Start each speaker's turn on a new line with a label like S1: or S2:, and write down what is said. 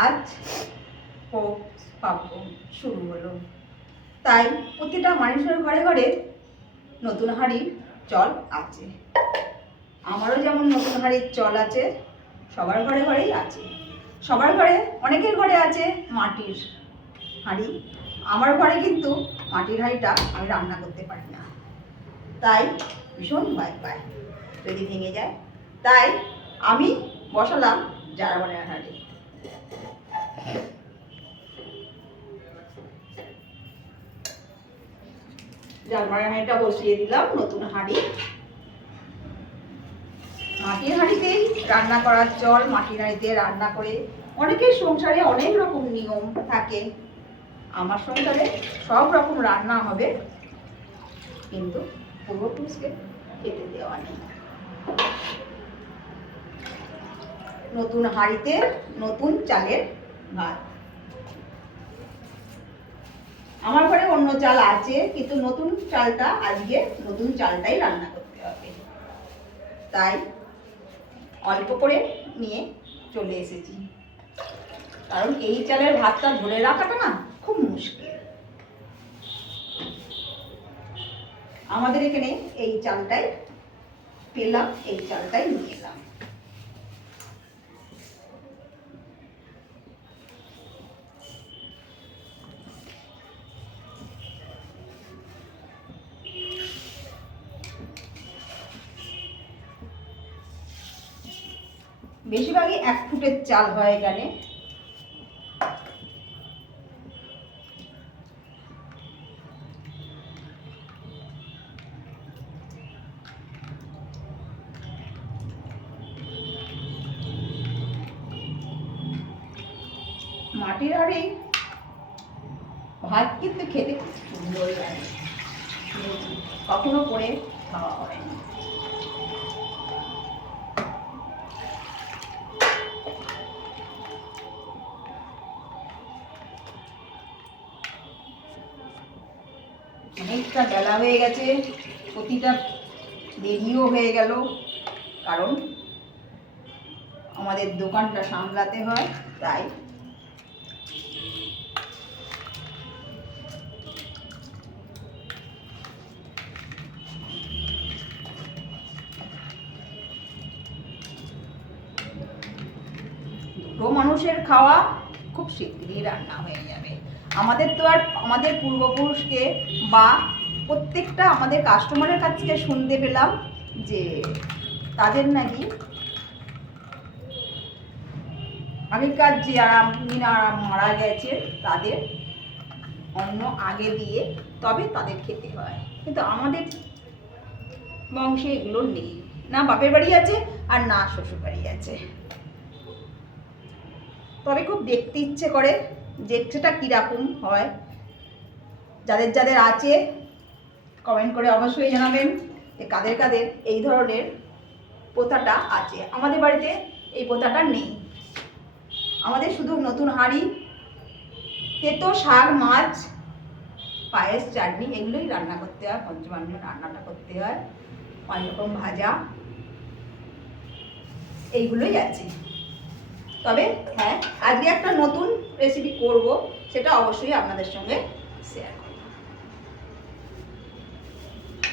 S1: আজ পৌষ পার্বণ শুরু হলো। তাই প্রতিটা মানুষের ঘরে ঘরে নতুন হাঁড়ির চল আছে। আমারও যেমন নতুন হাঁড়ির চল আছে, সবার ঘরে ঘরেই আছে। সবার ঘরে অনেকের ঘরে আছে মাটির হাঁড়ি। আমার ঘরে কিন্তু মাটির হাঁড়িটা আমি রান্না করতে পারি না। তাই ভীষণ ভয় পায়, যদি ভেঙে যায়। তাই আমি বসালাম বলে হাঁড়ি। মাটির হাঁড়িতেই রান্না করার চল মাটির হাঁড়িতে রান্না করে অনেকের সংসারে অনেক রকম নিয়ম থাকে। আমার সংসারে সব রকম রান্না হবে, কিন্তু পূর্বপুরুষকে খেতে দেওয়া নেই। নতুন হাঁড়িতে নতুন চালের ভাত। আমার ঘরে অন্য চাল আছে, কিন্তু নতুন চালটা আজকে নতুন চালটাই রান্না করতে হবে। তাই অল্প করে নিয়ে চলে এসেছি। কারণ এই চালের ভাতটা ধরে রাখাটা না খুব মুশকিল। আমাদের এখানে এই চালটাই পেলাম, এই চালটাই নিয়ে এলাম। বেশিরভাগই এক ফুটের চাল হয় এখানে মাটির হাড়ি ভাত কিন্তু খেতে খুব সুন্দর লাগে। কখনো করে খাওয়া হয়নি অনেকটা বেলা হয়ে গেছে, প্রতিটা দেরিও হয়ে গেল, কারণ আমাদের দোকানটা সামলাতে হয়, তাই। দুটো মানুষের খাওয়া খুব শিগগিরই রান্না হয়ে যাবে। আমাদের তো আর আমাদের পূর্বপুরুষকে বা প্রত্যেকটা আমাদের কাস্টমারের কাছ থেকে শুনতে পেলাম যে তাদের নাকি আগেকার যে যারা মারা গেছে, তাদের অন্ন আগে দিয়ে তবে তাদের খেতে হয়। কিন্তু আমাদের বংশে এগুলো নেই। না বাপের বাড়ি আছে আর না শ্বশুর বাড়ি আছে। তবে খুব দেখতে ইচ্ছে করে যে সেটা কীরকম হয়। যাদের যাদের আছে কমেন্ট করে অবশ্যই জানাবেন যে কাদের কাদের এই ধরনের প্রথাটা আছে। আমাদের বাড়িতে এই প্রথাটা নেই। আমাদের শুধু নতুন হাঁড়ি, তেতো শাক, মাছ, পায়েস, চাটনি এগুলোই রান্না করতে হয়, পঞ্চমান্ন রান্নাটা করতে হয়। পাঁচ রকম ভাজা, এইগুলোই আছে। তবে হ্যাঁ আজকে একটা নতুন রেসিপি করব সেটা অবশ্যই আপনাদের সঙ্গে শেয়ার